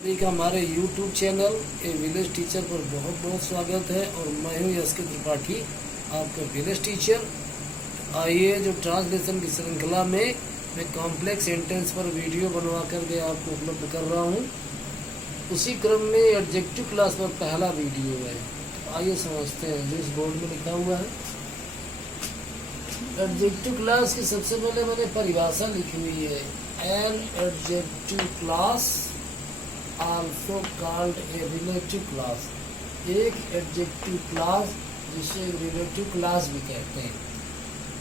सभी का हमारे YouTube चैनल ए विलेज टीचर पर बहुत बहुत स्वागत है और मैं हूँ यश त्रिपाठी, आपका विलेज टीचर। आइए जो ट्रांसलेशन की श्रृंखला में मैं कॉम्प्लेक्स सेंटेंस पर वीडियो बनवा करके आपको उपलब्ध कर रहा हूँ। उसी क्रम में एडजेक्टिव क्लास पर पहला वीडियो है। तो आइए समझते हैं जो इस बोर्ड में लिखा हुआ है। एडजेक्टिव क्लास की सबसे पहले मैंने परिभाषा लिखी हुई है। An adjective class also called a relative class. एक एडजेक्टिव क्लास जिसे रिलेटिव क्लास भी कहते हैं।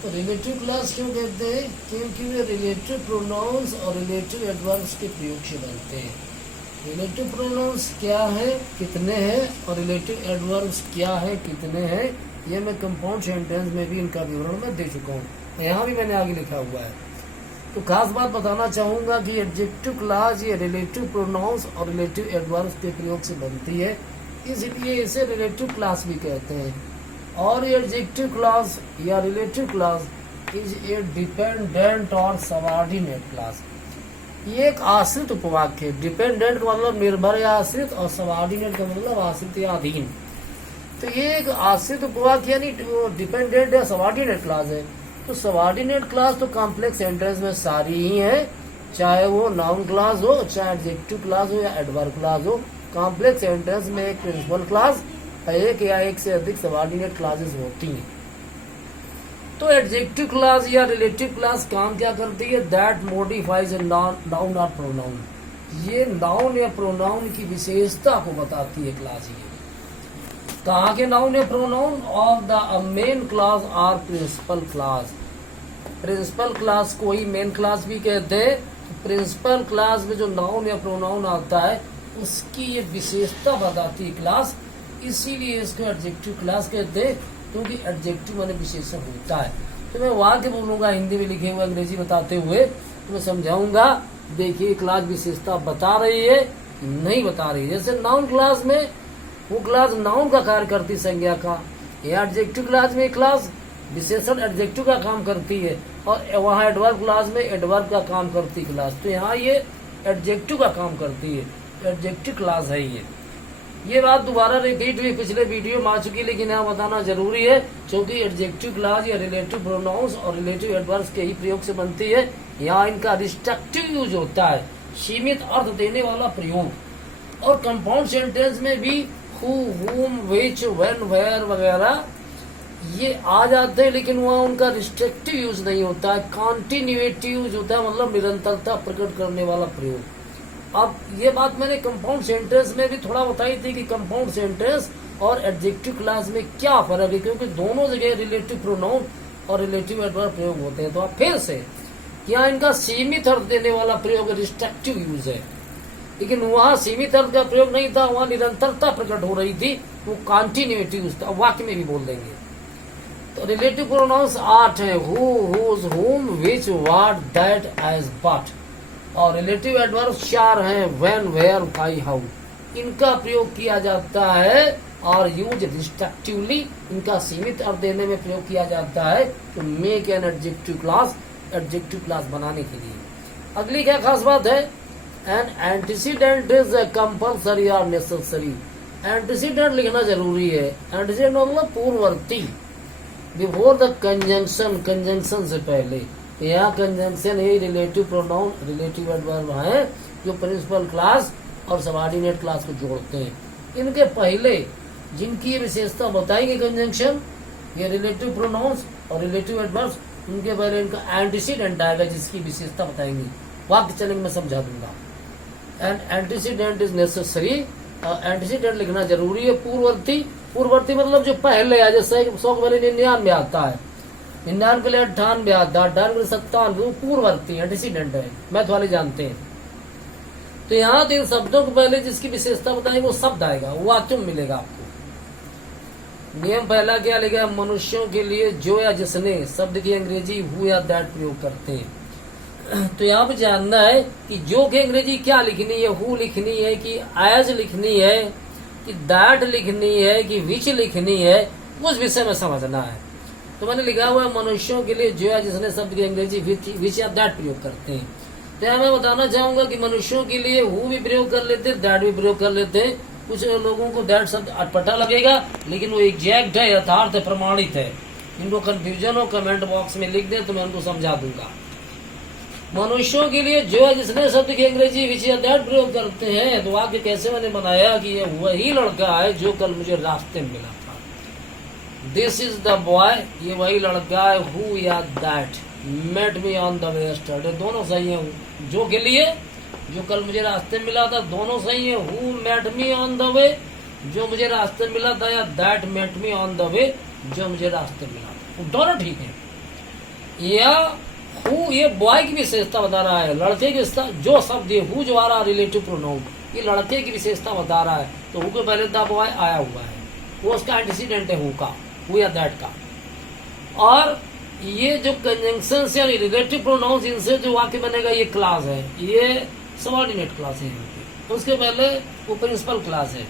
तो रिलेटिव क्लास क्यों कहते हैं? क्योंकि वे रिलेटिव प्रोनाउंस और रिलेटिव एडवर्ब्स के प्रयोग से बनते हैं। रिलेटिव प्रोनाउंस क्या है, कितने हैं, और रिलेटिव एडवर्ब्स क्या है, कितने हैं, ये मैं कंपाउंड सेंटेंस में भी इनका विवरण मैं दे चुका हूँ। यहाँ भी मैंने आगे लिखा हुआ है। तो खास बात बताना चाहूँगा कि एडजेक्टिव क्लास ये रिलेटिव प्रोनाउंस और रिलेटिव एडवर्ब्स के प्रयोग से बनती है, इसलिए इसे रिलेटिव क्लास भी कहते हैं। और ये एडजेक्टिव क्लास या relative class is a dependent और सबऑर्डिनेट क्लास। ये एक आश्रित उपवाक्य है। डिपेंडेंट का मतलब निर्भर या आश्रित, और सबऑर्डिनेट का मतलब आश्रित या अधीन। तो ये एक आश्रित उपवाक्य यानी डिपेंडेंट या सबऑर्डिनेट क्लास है। तो सबऑर्डिनेट क्लास तो कॉम्प्लेक्स सेंटेंस में सारी ही है, चाहे वो नाउन क्लास हो, चाहे एडजेक्टिव क्लास हो या एडवर्ब क्लास हो। कॉम्प्लेक्स सेंटेंस में एक प्रिंसिपल क्लास, एक या एक से अधिक सबऑर्डिनेट क्लासेस होती हैं। तो एडजेक्टिव क्लास या रिलेटिव क्लास काम क्या करती है? दैट मॉडिफाइज ए नाउन और प्रोनाउन। ये नाउन या प्रोनाउन की विशेषता को बताती है क्लास। ये कहाँ के नाउन या pronoun? Of the main clause or principal clause. Principal clause को ही मेन क्लास भी कहते हैं। प्रिंसिपल क्लास में जो नाउन या प्रोनाउन आता है उसकी ये विशेषता बताती है क्लास, इसीलिए इसको एडजेक्टिव क्लास कहते हैं, क्योंकि एडजेक्टिव माने विशेषण होता है। तो मैं वाक्य बोलूंगा हिंदी में लिखे हुए, अंग्रेजी बताते हुए, तो मैं समझाऊंगा। देखिए क्लास विशेषता बता रही है, नहीं बता रही है। जैसे नाउन क्लास में वो क्लास नाउन का कार्य करती संज्ञा का, या एडजेक्टिव क्लास में क्लास विशेषण एडजेक्टिव का काम करती है, और वहाँ एडवर्ब क्लास में एडवर्ब का काम करती क्लास। तो यहाँ ये एडजेक्टिव का काम करती है, एडजेक्टिव क्लास है ये बात दोबारा रिपीट हुई पिछले वीडियो में आ चुकी, लेकिन यहाँ बताना जरूरी है, क्योंकि एडजेक्टिव क्लास या रिलेटिव प्रोनाउंस और रिलेटिव एडवर्ब्स के ही प्रयोग से बनती है। यहाँ इनका रिस्ट्रिक्टिव यूज होता है, सीमित अर्थ देने वाला प्रयोग। और कंपाउंड सेंटेंस में भी who, whom, which, when, where वगैरह ये आ जाते हैं, लेकिन वहाँ उनका रिस्ट्रिक्टिव यूज नहीं होता है, कॉन्टिन्यूएटिव यूज होता है, मतलब निरंतरता प्रकट करने वाला प्रयोग। अब ये बात मैंने कंपाउंड सेंटेंस में भी थोड़ा बताई थी कि कंपाउंड सेंटेंस और एडजेक्टिव क्लास में क्या फर्क है, क्योंकि दोनों जगह रिलेटिव प्रोनाउन और रिलेटिव एडवर्ब प्रयोग होते हैं। तो अब फिर से यहाँ इनका सीमित अर्थ देने वाला प्रयोग रिस्ट्रिक्टिव यूज है, लेकिन वहाँ सीमित अर्थ का प्रयोग नहीं था, वहाँ निरंतरता प्रकट हो रही थी, वो कॉन्टिन्यूटी था। वाक्य में भी बोल देंगे। तो रिलेटिव प्रोनाउंस 8 है, हु, हुज, हुम, विच, व्हाट, दैट, एज, बट। और रिलेटिव एडवर्ब्स 4 हैं, व्हेन, वेयर, व्हाई, हाउ। इनका प्रयोग किया जाता है और यूज रिस्ट्रिक्टिवली, इनका सीमित अर्थ देने में प्रयोग किया जाता है, तो make an adjective class, adjective class बनाने के लिए। अगली क्या खास बात है? एन एंटीसीडेंट इज कंपल्सरी और नेसेसरी। एंटीसीडेंट लिखना जरूरी है। एंटीसीडेंट मतलब पूर्ववर्ती, बिफोर द कंजंक्शन, कंजंक्शन से पहले। यहाँ कंजंक्शन है रिलेटिव प्रोनाउन, रिलेटिव एडवर्ब है, जो प्रिंसिपल क्लास और सबऑर्डिनेट क्लास को जोड़ते हैं। इनके पहले जिनकी विशेषता बताएंगे कंजंक्शन, ये रिलेटिव प्रोनाउंस और रिलेटिव एडवर्ब्स, उनके पहले इनका एंटीसीडेंट आएगा जिसकी विशेषता बताएंगे। वाक्य चलेंगे मैं समझा दूंगा। And antecedent is necessary. Antecedent लिखना जरूरी है। पूर्ववर्ती, पूर्ववर्ती मतलब जो पहले है, जैसे 100 के पहले 99 आता है, 99 के लिए 98 आता है, 98 के लिए 97, पूर्ववर्ती एंटीसीडेंट है, मैथ वाले जानते हैं। तो यहाँ 3 शब्दों के पहले जिसकी विशेषता बताएंगे वो शब्द आएगा, वो वाक्य मिलेगा आपको। नियम पहला क्या लिखा है? मनुष्यों के लिए जो या जिसने शब्द की अंग्रेजी हु या दैट प्रयोग करते हैं। तो यहाँ पे जानना है कि जो की अंग्रेजी क्या लिखनी है, हु लिखनी है कि एज लिखनी है कि दैट लिखनी है कि विच लिखनी है, उस विषय में समझना है। तो मैंने लिखा हुआ है मनुष्यों के लिए जो या जिसने शब्द की अंग्रेजी विच या दैट प्रयोग करते हैं। तो यहाँ मैं बताना चाहूंगा कि मनुष्यों के लिए हु भी प्रयोग कर लेते हैं, दैट भी प्रयोग कर लेते हैं। कुछ लोगों को दैट शब्द अटपटा लगेगा, लेकिन वो एग्जैक्ट है, यथार्थ है, प्रमाणित है। इनको कंफ्यूजन हो कमेंट बॉक्स में लिख दे तो मैं उनको समझा दूंगा। मनुष्यों के लिए जो है जिसने शब्द की अंग्रेजी विच या दैट प्रयोग करते हैं, तो वाक्य कैसे मैंने बनाया कि ये वही लड़का है जो कल मुझे रास्ते में मिला था। दिस इज द बॉय, ये वही लड़का है, हु या that met me on the way yesterday, दोनों सही है। जो के लिए जो कल मुझे रास्ते में मिला था, दोनों सही है। Who met me on the way, जो मुझे रास्ते में मिला था, या that met me on the way, जो मुझे रास्ते में मिला था, दोनों ठीक है। या हु ये बॉय की विशेषता बता रहा है, लड़के की जो शब्द है हु जो आ रहा रिलेटिव प्रोनाउन, ये लड़के की विशेषता बता रहा है, तो हु के पहले द बॉय आया हुआ है, वो उसका एंटीसीडेंट है हु का, हु या दैट का। और ये जो कंजंक्शन से रिलेटिव प्रोनाउंस, इनसे जो वाक्य बनेगा ये क्लास है, ये सबऑर्डिनेट क्लास है। उसके पहले वो प्रिंसिपल क्लास है,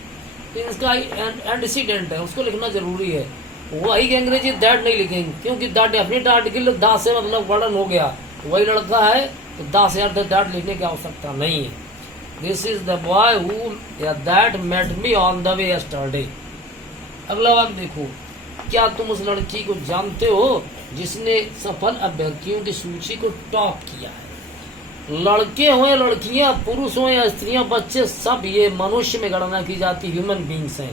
तो इसका एंटीसीडेंट है, उसको लिखना जरूरी है। वही की अंग्रेजी दैट नहीं लिखेंगे, क्योंकि दैट डेफिनेट आर्टिकल दा से मतलब वर्णन हो गया, वही लड़का है, तो दा से दैट लिखने की आवश्यकता नहीं है। This is the boy who या that met me on the way yesterday. अगला वाक्य देखो, क्या तुम उस लड़की को जानते हो जिसने सफल अभ्यर्थियों की सूची को टॉप किया है। लड़के हो या लड़कियां, पुरुष हो या स्त्रियां, बच्चे, सब ये मनुष्य में गणना की जाती ह्यूमन बींग्स हैं।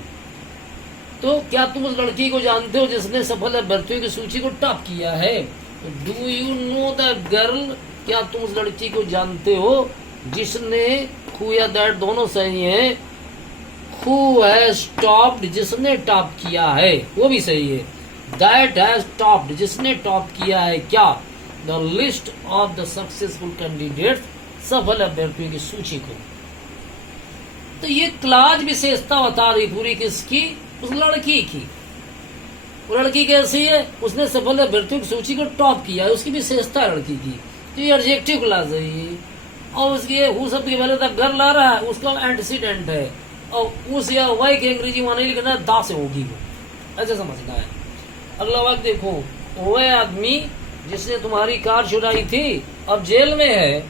तो क्या तुम उस लड़की को जानते हो जिसने सफल अभ्यर्थियों की सूची को टॉप किया है। Do you know the girl, क्या तुम उस लड़की को जानते हो जिसने, हु या दैट दोनों सही है। हु हैज टॉप्ड, जिसने टॉप किया है, वो भी सही है। दैट हैज टॉप्ड, जिसने टॉप किया है क्या, the list of the successful candidate, सफल अभ्यर्थियों की सूची को। तो ये क्लास विशेषता बता रही पूरी किसकी, उस लड़की की। वो लड़की कैसी है, उसने सफल अभ्यर्थियों की सूची को टॉप किया है, उसकी विशेषता है लड़की की। तो ये एडजेक्टिव क्लास है ये, और उसकी हु शब्द के पहले तक गर्ल आ रहा है, उसका एंटीसीडेंट है, और उस या वही की अंग्रेजी वहां नहीं लिखना है, दा से होगी वो, ऐसे समझना है। अगला वाक्य देखो, वह आदमी जिसने तुम्हारी कार चुराई थी अब जेल में है।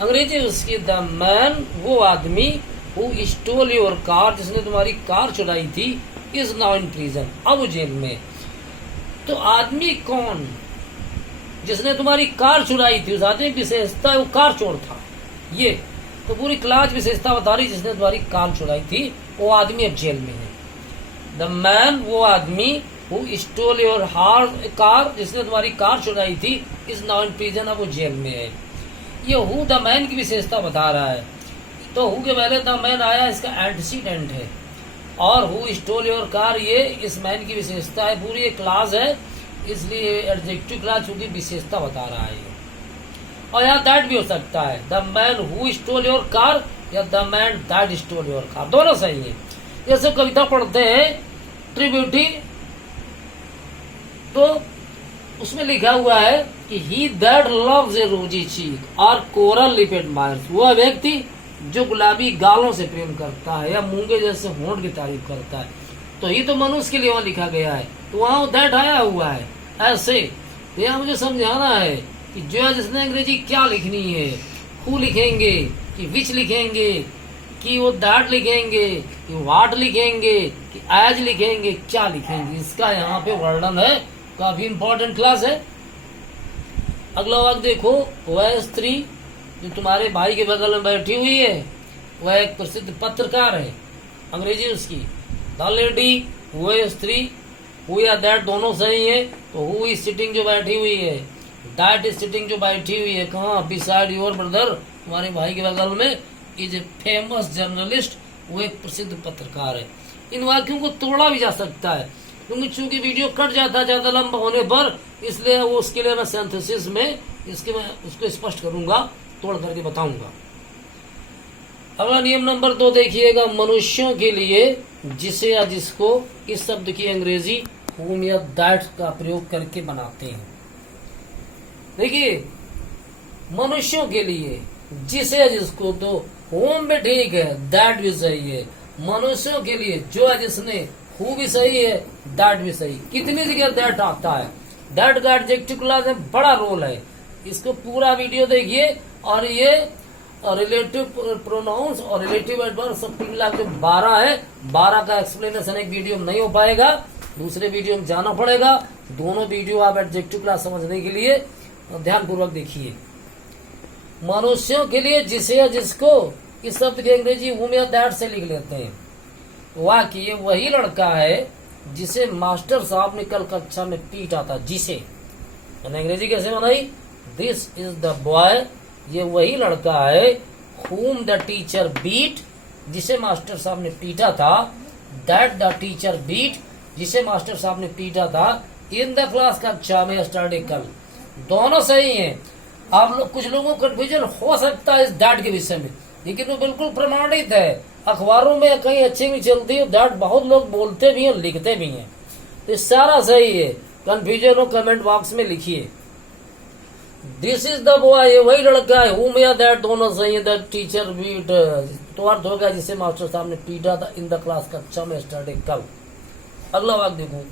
अंग्रेजी उसकी, द मैन, वो आदमी, हु स्टोल योर कार, जिसने तुम्हारी कार चुराई थी, इज नाउ इन प्रिजन, अब वो जेल में। तो आदमी कौन, जिसने तुम्हारी कार चुराई थी, उस आदमी की विशेषता है वो कार चोर था। ये तो पूरी क्लास विशेषता बता रही, जिसने तुम्हारी कार चुराई थी वो आदमी अब जेल में है। द मैन, वो आदमी, हु स्टोल योर कार, जिसने तुम्हारी कार चुराई थी, इज नाउ इन प्रिजन, अब वो जेल में है। ये हु द मैन की विशेषता बता रहा है, तो हु के पहले द मैन आया, इसका एंटीसीडेंट है। और हु स्टोल योर कार, ये इस मैन की विशेषता है, पूरी एक क्लास है, इसलिए एडजेक्टिव क्लास चूंकि विशेषता बता रहा है। और यहाँ दैट भी हो सकता है, the man who stole your car या the man that stole your car, दोनों सही है। जैसे कविता पढ़ते हैं ट्रिब्यूटी, तो उसमें लिखा हुआ है कि ही दैट लव्स ए रोजी चीक और कोरल लिप एडमायर्स, वह व्यक्ति जो गुलाबी गालों से प्रेम करता है या मूंगे जैसे होंठ की तारीफ करता है। तो ही तो मनुष्य के लिए वहां लिखा गया है, तो वहां दैट आया हुआ है ऐसे। तो यहाँ मुझे समझाना है कि जो है जिसने अंग्रेजी क्या लिखनी है, हु लिखेंगे कि विच लिखेंगे, कि वो दैट लिखेंगे, कि वाट लिखेंगे, कि एज लिखेंगे, क्या लिखेंगे, इसका यहाँ पे वर्णन है। काफी इंपॉर्टेंट क्लास है। अगला वाक्य देखो, वह स्त्री जो तुम्हारे भाई के बगल में बैठी हुई है वह एक प्रसिद्ध पत्रकार है। अंग्रेजी उसकी, द लेडी, वह स्त्री, हु या दैट दोनों सही है। तो हु इज सिटिंग जो बैठी हुई है, दैट इज सिटिंग जो बैठी हुई है, कहाँ, बिसाइड योर ब्रदर, तुम्हारे भाई के बगल में, इज ए फेमस जर्नलिस्ट, वो एक प्रसिद्ध पत्रकार है। इन वाक्यों को तोड़ा भी जा सकता है, क्योंकि चूंकि वीडियो कट जाता है ज्यादा लंबा होने पर, इसलिए वो उसके लिए मैं सिंथेसिस में मैं उसको स्पष्ट करूंगा, तोड़ करके बताऊंगा। अगला नियम नंबर 2 देखिएगा, मनुष्यों के लिए जिसे या जिसको इस शब्द की अंग्रेजी whom या that का प्रयोग करके बनाते हैं। देखिए, मनुष्यों के लिए जिसे या जिसको, तो whom भी ठीक है, that भी सही है। मनुष्यों के लिए जो है जिसने, who भी सही है, that भी सही। कितनी जगह that आता है, that का एडजेक्टिव क्लास में बड़ा रोल है। इसको पूरा वीडियो देखिए, और ये रिलेटिव प्रोनाउंस और रिलेटिव एडवर्ब सब मिला के 12 है। 12 का एक्सप्लेनेशन एक वीडियो में नहीं हो पाएगा, दूसरे वीडियो में जाना पड़ेगा। दोनों वीडियो आप एडजेक्टिव क्लास समझने के लिए ध्यान पूर्वक देखिए। मनुष्यों के लिए जिसे या जिसको इस शब्द के अंग्रेजी whom या that से लिख लेते हैं। वाक्य ये वही लड़का है जिसे मास्टर साहब ने कल कक्षा में पीटा था। जिसे मैंने अंग्रेजी कैसे बनाई, दिस इज द बॉय, ये वही लड़का है whom द टीचर बीट, जिसे मास्टर साहब ने पीटा था। दैट द टीचर बीट, जिसे मास्टर साहब ने पीटा था। इन द क्लास, कक्षा में, स्टडी, कल। दोनों सही हैं। आप लोग कुछ लोगों को कंफ्यूजन हो सकता है इस दैट के विषय में, लेकिन वो बिल्कुल प्रमाणित है। अखबारों में कहीं अच्छी भी चलती है दैट, बहुत लोग बोलते भी हैं, लिखते भी हैं, तो सारा सही है। कंफ्यूजन हो कमेंट बॉक्स में लिखिए। दिस इज द बॉय, ये वही लड़का है। whom या दैट दोनों सही है। दैट टीचर बीट तो अर्थ हो गया जिसे मास्टर साहब ने पीटा था। इन द क्लास, कक्षा में, स्टडी, कल। अगला वाक्य देखो,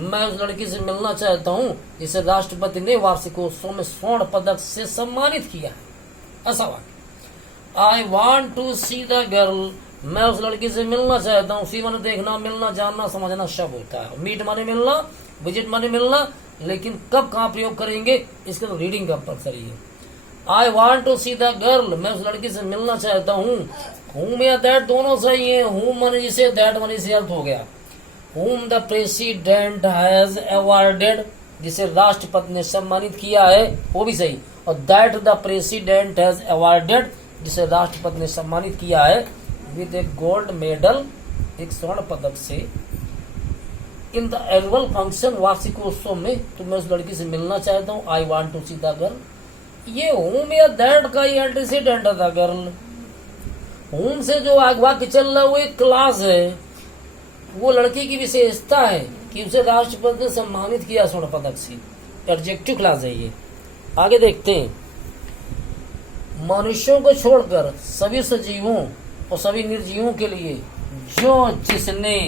मैं उस लड़की से मिलना चाहता हूँ जिसे राष्ट्रपति ने वार्षिकोत्सव में स्वर्ण पदक से सम्मानित किया है। ऐसा वाक्य। I want to see the girl, मैं उस लड़की से मिलना चाहता हूँ। सी माने देखना, मिलना, जानना, समझना शब्द होता है। मीट माने मिलना, विजिट माने मिलना, लेकिन कब कहाँ प्रयोग करेंगे इसके तो रीडिंग कंपल्सरी है। I want to see the girl, मैं उस लड़की से मिलना चाहता हूँ। whom या दैट दोनों सही है। whom माने जिसे, दैट माने जिसे अर्थ हो गया। whom the president has awarded, जिसे राष्ट्रपति ने सम्मानित किया है, वो भी सही। और that the president has awarded, जिसे राष्ट्रपति ने सम्मानित किया है with a gold medal, एक स्वर्ण पदक से। इन द एनुअल फंक्शन, वार्षिकोत्सव में, तो मैं उस लड़की से मिलना चाहता हूँ। I want to see the girl, ये whom या that का ही एंटीसीडेंट था गर्ल। whom से जो वाक्य चल रहा है वो एक क्लास है, वो लड़की की विशेषता है कि उसे राष्ट्रपति ने सम्मानित किया स्वर्ण पदक से। एडजेक्टिव क्लास है ये। आगे देखते हैं। मनुष्यों को छोड़कर सभी सजीवों और सभी निर्जीवों के लिए जो, जिसने,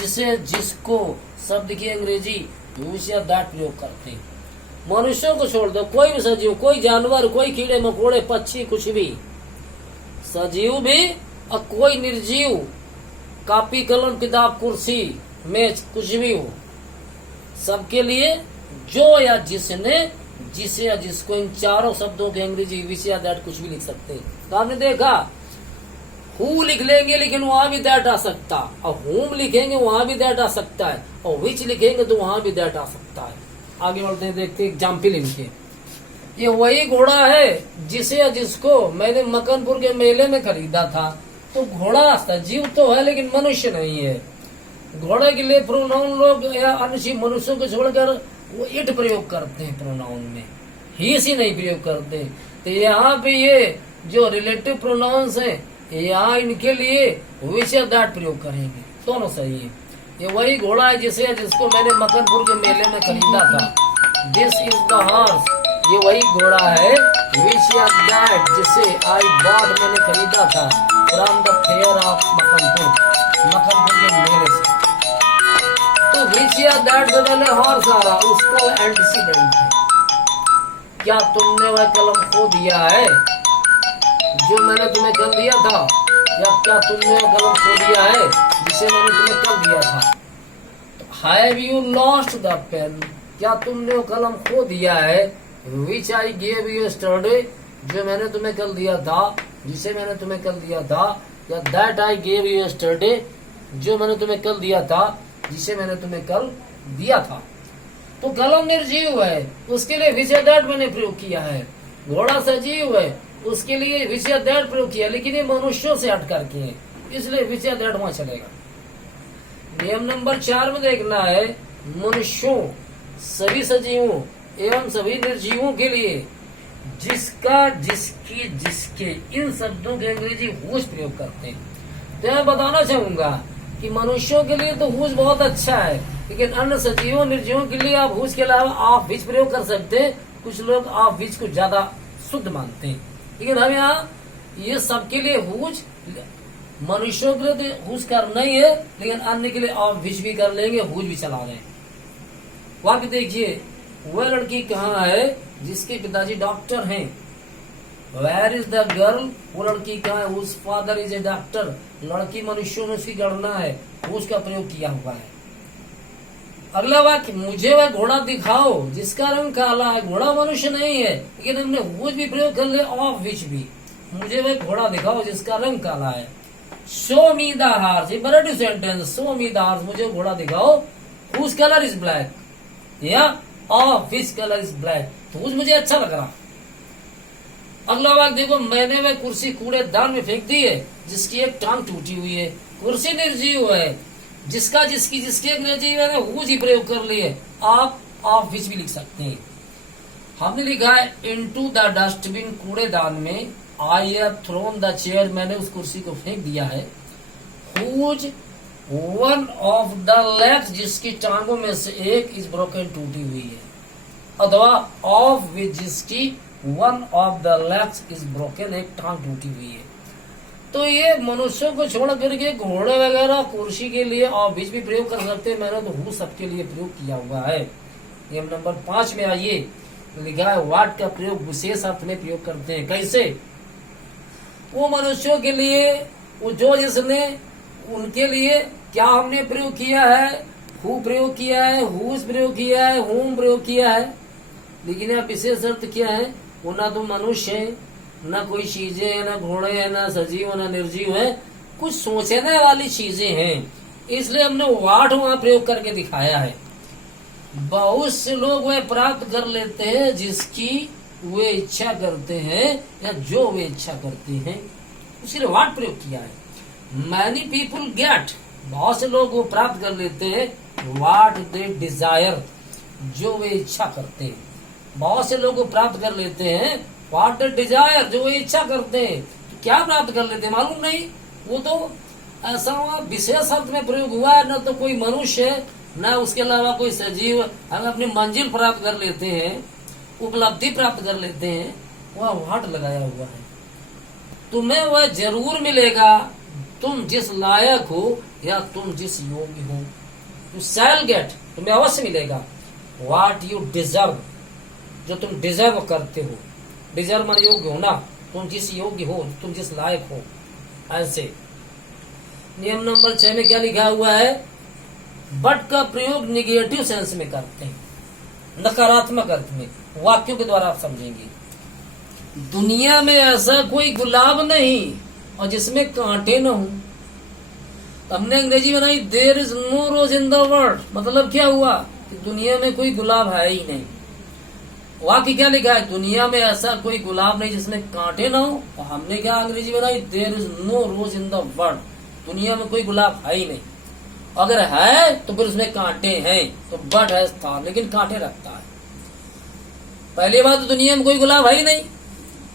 जिसे, जिसको शब्द की अंग्रेजी whose या that प्रयोग करते हैं। मनुष्यों को छोड़ दो, कोई भी सजीव, कोई जानवर, कोई कीड़े मकोड़े, पक्षी, कुछ भी सजीव भी, और कोई निर्जीव, कॉपी, कलम, किताब, कुर्सी, मेज, कुछ भी हो, सबके लिए जो या जिसने, जिसे या जिसको, इन चारों शब्दों के अंग्रेजी विच या दैट कुछ भी लिख सकते हैं। तो आपने देखा हु लिख लेंगे लेकिन वहां भी दैट आ सकता, और whom लिखेंगे वहां भी दैट आ सकता है, और विच लिखेंगे तो वहां भी दैट आ सकता है। आगे बढ़ते हैं, देखते हैं एग्जाम्पल इनके। ये वही घोड़ा है जिसे या जिसको मैंने मकनपुर के मेले में खरीदा था। तो घोड़ा सजीव तो है लेकिन मनुष्य नहीं है। घोड़े के लिए प्रोनाउन लोग या अन्य मनुष्यों को छोड़कर वो इट प्रयोग करते हैं प्रोनाउन में, ही सी नहीं प्रयोग करते। तो यहाँ पे ये जो रिलेटिव प्रोनाउंस है, यहाँ इनके लिए विच या दैट प्रयोग करेंगे, दोनों सही है। ये वही घोड़ा है जिसे जिसको मैंने मकनपुर के मेले में खरीदा था। दिस इज द हॉर्स, ये वही घोड़ा है विच या दैट जिसे आई बॉट, मैंने खरीदा था from the fair of Makanpur, Makanpur के मेले से। तो विच या दैट से पहले हॉर्स आ रहा, उसको एंटीसीडेंट है। क्या तुमने वह कलम खो दिया है जो मैंने तुम्हें कल दिया था, या क्या तुमने वह कलम खो दिया है जिसे मैंने तुम्हें कल दिया था। Have you lost the pen, क्या तुमने वो कलम खो दिया है। Which I gave you yesterday, जो मैंने तुम्हें कल दिया था, जिसे मैंने तुम्हें कल दिया था। या that I gave you yesterday, जो मैंने तुम्हें कल दिया था, जिसे मैंने तुम्हें कल दिया था। तो कलम निर्जीव है, उसके लिए विच या दैट मैंने प्रयोग किया है। घोड़ा सजीव है, उसके लिए विच या दैट प्रयोग किया, लेकिन ये मनुष्यों से हट करके है, इसलिए विच या दैट वहां चलेगा। नियम नंबर 4 में देखना है, मनुष्यों, सभी सजीवों एवं सभी निर्जीवों के लिए जिसका, जिसकी, जिसके, इन शब्दों के अंग्रेजी हुज प्रयोग करते हैं। तो मैं बताना चाहूंगा कि मनुष्यों के लिए तो हुज बहुत अच्छा है, लेकिन अन्य सजीवों, निर्जीवों के लिए आप हुज के अलावा आप विच प्रयोग कर सकते हैं। कुछ लोग आप विच को ज्यादा शुद्ध मानते हैं, लेकिन हम यहाँ ये सबके लिए हुज, मनुष्यों के लिए तो हुज करना ही है, लेकिन अन्य के लिए आप विच भी कर लेंगे, हुज भी चला रहे हैं। वाक्य देखिए, वह लड़की कहाँ है जिसके पिताजी डॉक्टर हैं। वेयर इज द गर्ल, वो लड़की कहाँ है, उस फादर इज ए डॉक्टर, लड़की मनुष्यों में उसकी गणना है, उसका प्रयोग किया हुआ है। अगला वाक्य, मुझे वह घोड़ा दिखाओ जिसका रंग काला है, घोड़ा मनुष्य नहीं है, लेकिन हमने हुज भी प्रयोग कर लिया, ऑफ विच भी, मुझे वह घोड़ा दिखाओ जिसका रंग काला है। Show me the horse, imperative sentence, show me the horse, मुझे घोड़ा दिखाओ, हुज कलर इज ब्लैक, या of which colour is black, तो हुज मुझे अच्छा लग रहा। अगला वाक्य देखो, मैंने वह कुर्सी कूड़ेदान में फेंक दी है जिसकी एक टांग टूटी हुई है, कुर्सी निर्जीव है, जिसका जिसकी जिसके एक निर्जीव है, हुज ही प्रयोग कर लिए, आप ऑफ विच भी लिख सकते हैं। हमने लिखा है इनटू द डस्टबिन, कूड़ेदान में, I have thrown the chair, मैंने उस कुर्सी को फेंक दिया है, whose one of the legs, जिसकी टांगों में से एक इज ब्रोकन, टूटी हुई है, अथवा ऑफ विच, जिसकी one of the legs is broken, एक टांग टूटी हुई है। तो ये मनुष्यों को छोड़ करके घोड़े वगैरह कुर्सी के लिए ऑफ विच भी प्रयोग कर सकते हैं, मैंने तो हु सबके लिए प्रयोग किया हुआ है। नियम नंबर 5 में आइए, लिखा है वाट का प्रयोग विशेष अर्थ में प्रयोग करते हैं। कैसे? वो मनुष्यों के लिए, वो जो जिसने, उनके लिए क्या हमने प्रयोग किया है, हु प्रयोग किया है, हुज प्रयोग किया है, हुम प्रयोग किया है, लेकिन यह विशेष अर्थ क्या है, वो ना तो मनुष्य है, ना कोई चीजें है, ना घोड़े है, ना सजीव ना निर्जीव है, कुछ सोचने वाली चीजें हैं, इसलिए हमने वाट वहां प्रयोग करके दिखाया है। बहुत से लोग वह प्राप्त कर लेते हैं जिसकी वे इच्छा करते हैं, या जो वे इच्छा करते हैं, इसलिए वाट प्रयोग किया है। मैनी पीपुल गेट, बहुत से लोग वो प्राप्त कर लेते हैं वाट दे डिजायर, जो वे इच्छा करते हैं। बहुत से लोग वो प्राप्त कर लेते हैं वाट दे डिजायर, जो वे इच्छा करते हैं। तो क्या प्राप्त कर लेते हैं मालूम नहीं, वो तो ऐसा विशेष अर्थ में प्रयोग हुआ है, न तो कोई मनुष्य है, न उसके अलावा कोई सजीव। हम अपनी मंजिल प्राप्त कर लेते हैं, उपलब्धि प्राप्त कर लेते हैं, वह वाट लगाया हुआ है। तुम्हें वह जरूर मिलेगा, तुम जिस लायक हो या तुम जिस योग्य हो। यू शैल गेट, तुम्हें अवश्य मिलेगा, वाट यू डिजर्व, जो तुम डिजर्व करते हो। डिजर्व मान योग्य होना, तुम जिस योग्य हो, तुम जिस लायक हो, ऐसे। नियम नंबर 6 में क्या लिखा हुआ है, बट का प्रयोग निगेटिव सेंस में करते हैं, नकारात्मक अर्थ में। वाक्यों के द्वारा आप समझेंगे। दुनिया में ऐसा कोई गुलाब नहीं और जिसमें कांटे न हो। हमने अंग्रेजी बनाई there is no rose in the world, मतलब क्या हुआ कि दुनिया में कोई गुलाब है ही नहीं। वाक्य क्या लिखा है, दुनिया में ऐसा कोई गुलाब नहीं जिसमें कांटे न हो, और हमने क्या अंग्रेजी बनाई there is no rose in the world, दुनिया में कोई गुलाब है ही नहीं। अगर है तो फिर उसमें कांटे हैं, तो बट है स्थान, लेकिन कांटे रखता है। पहली बात तो दुनिया में कोई गुलाब है ही नहीं,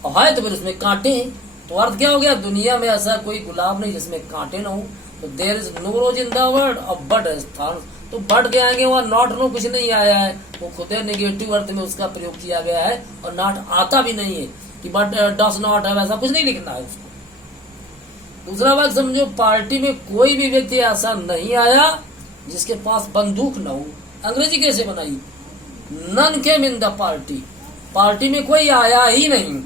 और है तो फिर उसमें कांटे हैं, तो अर्थ क्या हो गया, दुनिया में ऐसा कोई गुलाब नहीं जिसमें कांटे न हो। तो there is no rose in the world, और बट है स्थान, तो बट के आगे वहां नॉट नो कुछ नहीं आया है, वो खुद नेगेटिव अर्थ में उसका प्रयोग किया गया है, और नॉट आता भी नहीं है कि बट डस नॉट है, वैसा कुछ नहीं लिखना है उसको। दूसरा बात समझो, पार्टी में कोई भी व्यक्ति ऐसा नहीं आया जिसके पास बंदूक न हो। अंग्रेजी कैसे बनाई, none came in the party, पार्टी में कोई आया ही नहीं।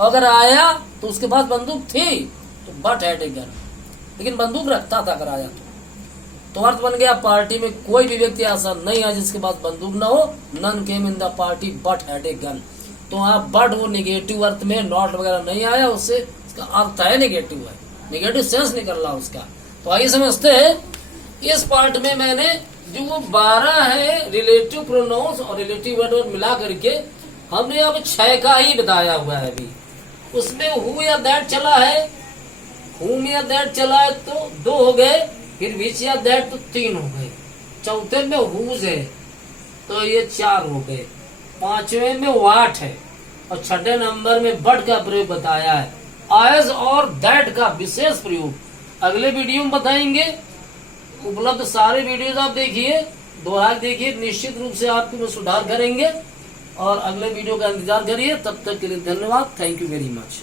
अगर आया तो उसके पास बंदूक थी, तो बट हैड ए गन, लेकिन बंदूक रखता था अगर आया तो अर्थ बन गया, पार्टी में कोई भी व्यक्ति ऐसा नहीं आया जिसके पास बंदूक न हो। None came in the party but had a gun, तो यहाँ बट वो निगेटिव अर्थ में, नॉट वगैरह नहीं आया, उससे इसका अर्थ है नेगेटिव है, नेगेटिव सेंस निकल रहा उसका। तो आइए समझते हैं। इस पार्ट में मैंने जो वो 12 है रिलेटिव प्रोनाउंस और रिलेटिव वर्ड मिला करके हमने अब 6 का ही बताया हुआ है। अभी उसमें हु या दैट चला है, हुम या दैट चला है तो 2 हो गए, फिर विच या दैट तो 3 हो गए, चौथे में हुज है तो ये 4 हो गए, 5वें में वाट है, और 6ठे नंबर में बट का प्रयोग बताया है। एज और दैट का विशेष प्रयोग अगले वीडियो में बताएंगे। उपलब्ध सारे वीडियोज आप देखिए, दोहरा देखिए, निश्चित रूप से आपको सुधार करेंगे, और अगले वीडियो का इंतजार करिए। तब तक के लिए धन्यवाद, थैंक यू वेरी मच।